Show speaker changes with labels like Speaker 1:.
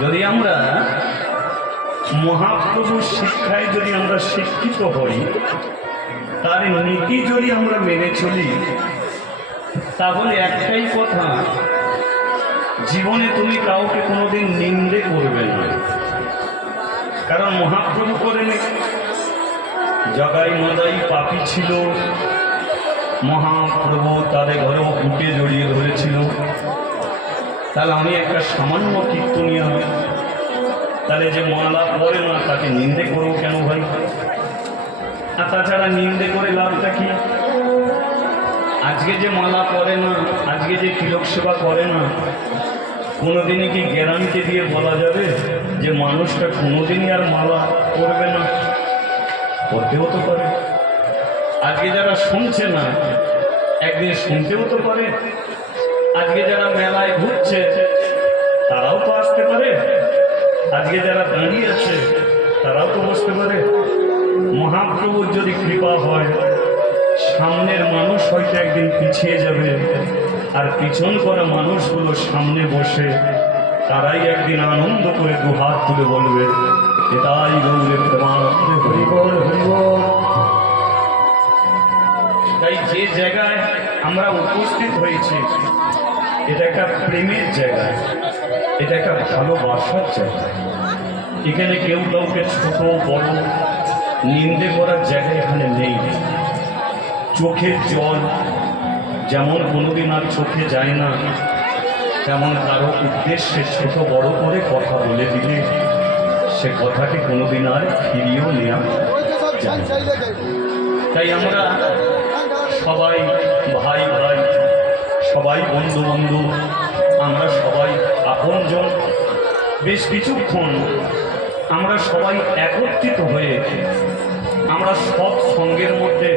Speaker 1: যদি আমরা মহাপ্রভুর শিক্ষায় যদি আমরা শিক্ষিত হই, তার নীতি যদি আমরা মেনে চলি, তাহলে একটাই কথা, জীবনে তুমি কাউকে কোনোদিন নিন্দে করবে না। কারণ মহাপ্রভু করেন, জগাই মাদাই পাপি ছিল, মহাপ্রভু তাদের ঘরেও বুকে জড়িয়ে ধরেছিল। তাহলে আমি একটা সামান্য কীর্তনীয় তাহলে যে মালা পরে না, তাকে নিন্দে করব কেন ভাই? আর তাছাড়া নিন্দে করে লাভটা কি? আজকে যে মালা পরে না, আজকে যে তিলক সেবা করে না, কোনোদিনই কি গ্যারান্টি দিয়ে বলা যাবে যে মানুষটা কোনোদিনই আর মালা করবে না? করতেও তো পারে। আজকে যারা শুনছে না, একদিন শুনতেও তো পারে। আজকে যারা মেলায় ঘুরছে, তারাও তো আসতে পারে। আজকে যারা দাঁড়িয়ে আছে, তারাও তো বসতে পারে। মহাপ্রভুর যদি কৃপা হয়, সামনের মানুষ হয়তো একদিন পিছিয়ে যাবে। আর পিছন করা মানুষগুলো সামনে বসে, তারাই একদিন আনন্দ করে দু হাত তুলে বলবে, এটাই হরিবল হরিবল তাই যে জায়গায় আমরা উপস্থিত হয়েছি এটা একটা প্রেমের জায়গা। এটা একটা ভালোবাসার জায়গা। এখানে কেউ কাউকে ছোট, বড়, নিন্দে করার জায়গা এখানে নেই। চোখের জল যেমন কোনোদিন আর চোখে যায় না, তেমন কারও উদ্দেশ্যে ছোট, বড় করে কথা বলে দিলে সে কথাকে কোনোদিন আর ফিরিয়েও নেওয়া যায় তাই আমরা সবাই ভাই ভাই সবাই বন্ধু বন্ধু আমরা সবাই আপনজন। বেশ কিছুক্ষণ আমরা সবাই একত্রিত হয়ে আমরা সব সঙ্গের মধ্যে